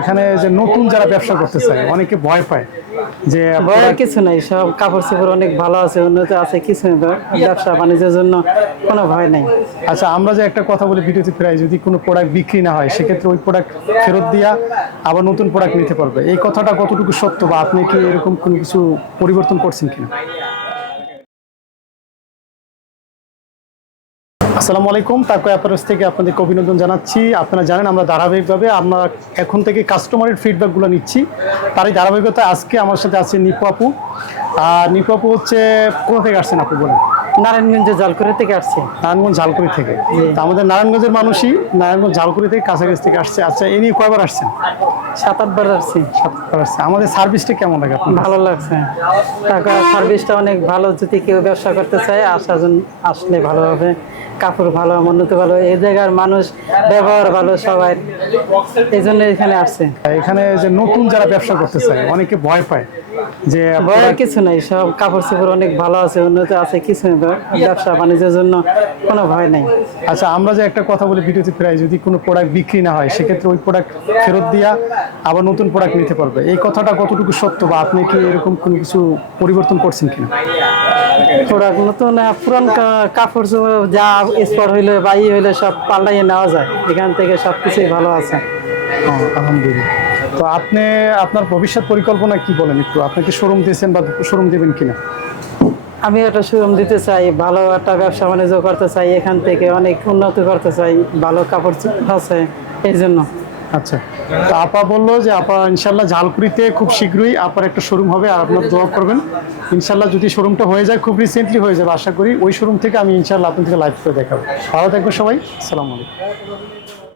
এখানে যে নতুন যারা ব্যবসা করতে চায় অনেকে ভয় পায় যে ভয়ের কিছু নাই সব কাপড় চোপড় অনেক ভালো আছে উন্নত আছে কিছু নেই ব্যবসা বাণিজ্যের জন্য কোনো ভয় নেই। আচ্ছা আমরা যে একটা কথা বলি ভিডিওতে প্রায় যদি কোনো প্রোডাক্ট বিক্রি না হয় সেক্ষেত্রে ওই প্রোডাক্ট ফেরত দিয়া আবার নতুন প্রোডাক্ট নিতে পারবে। এই কথাটা কতটুকু সত্য বা আপনি কি এরকম কোনো কিছু পরিবর্তন করছেন কিনা? আসসালামু আলাইকুম। তাকে অ্যাপারেস থেকে আপনাদেরকে অভিনন্দন জানাচ্ছি। আপনারা জানেন আমরা ধারাবাহিকভাবে আমরা এখন থেকে কাস্টমারের ফিডব্যাকগুলো নিচ্ছি। তারই ধারাবাহিকতা আজকে আমার সাথে আছে নিপু আপু। আর নিপু আপু হচ্ছে কোথা থেকে আসছেন আপু বলেন? নারায়ণগঞ্জ জালকুড়ি থেকে আসছে। নারায়ণগঞ্জ ঝালকুড়ি থেকে। তো আমাদের নারায়ণগঞ্জের মানুষই নারায়ণগঞ্জ ঝালকুড়ি থেকে কাছাকাছি থেকে আসছে। আচ্ছা এই নিয়ে কয়বার আসছেন? সাত আটবার আসছি। সাত আটবার আসছে আমাদের সার্ভিসটা কেমন লাগে আপনার? ভালো লাগছে। টাকা সার্ভিসটা অনেক ভালো যদি কেউ ব্যবসা করতে চায় আসার জন্য আসলে ভালো হবে। কাপড় ভালো উন্নত ভালো এই জায়গার মানুষ ব্যবহার ভালো সবাই। এই জন্য এখানে আসছে। এখানে যে নতুন যারা ব্যবসা করতে চায় অনেকে ভয় পায়। যে ভয়ের কিছু নাই সব কাপড় চোপড় অনেক ভালো আছে উন্নত আছে কিছু ব্যবসা বাণিজ্যের জন্য কোনো ভয় নেই। আচ্ছা আমরা যে একটা কথা বলি ভিডিওতে প্রায় যদি কোনো প্রোডাক্ট বিক্রি না হয় সেক্ষেত্রে ওই প্রোডাক্ট ফেরত দিয়া আবার নতুন প্রোডাক্ট নিতে পারবে। এই কথাটা কতটুকু সত্য বা আপনি কি এরকম কোনো কিছু পরিবর্তন করছেন কিনা? প্রোডাক্ট নতুন পুরান কাপড় যা স্পট হইলে বা ই হইলে সব পাল্টাইয়ে নেওয়া যায়। এখান থেকে সব কিছুই ভালো আছে। আলহামদুলিল্লাহ। তো আপনি আপনার ভবিষ্যৎ পরিকল্পনা কি বলেন একটু? আপনি কি শোরুম দিয়েছেন বা শোরুম দেবেন কিনা? আমি একটা শোরুম দিতে চাই ভালো একটা ব্যবসা বাণিজ্য করতে চাই এখান থেকে অনেক উন্নতি করতে চাই ভালো কাপড় আছে এই জন্য। আচ্ছা। তো আপা বলল যে আপা ইনশাল্লাহ ঝালকুড়িতে খুব শীঘ্রই আপার একটা শোরুম হবে আর আপনার দোয়া করবেন। ইনশাল্লাহ যদি শোরুমটা হয়ে যায় খুব রিসেন্টলি হয়ে যাবে আশা করি ওই শোরুম থেকে আমি ইনশাল্লাহ আপনার থেকে লাইভ করে দেখাবো। ভালো থাকবেন সবাই আসসালামু আলাইকুম।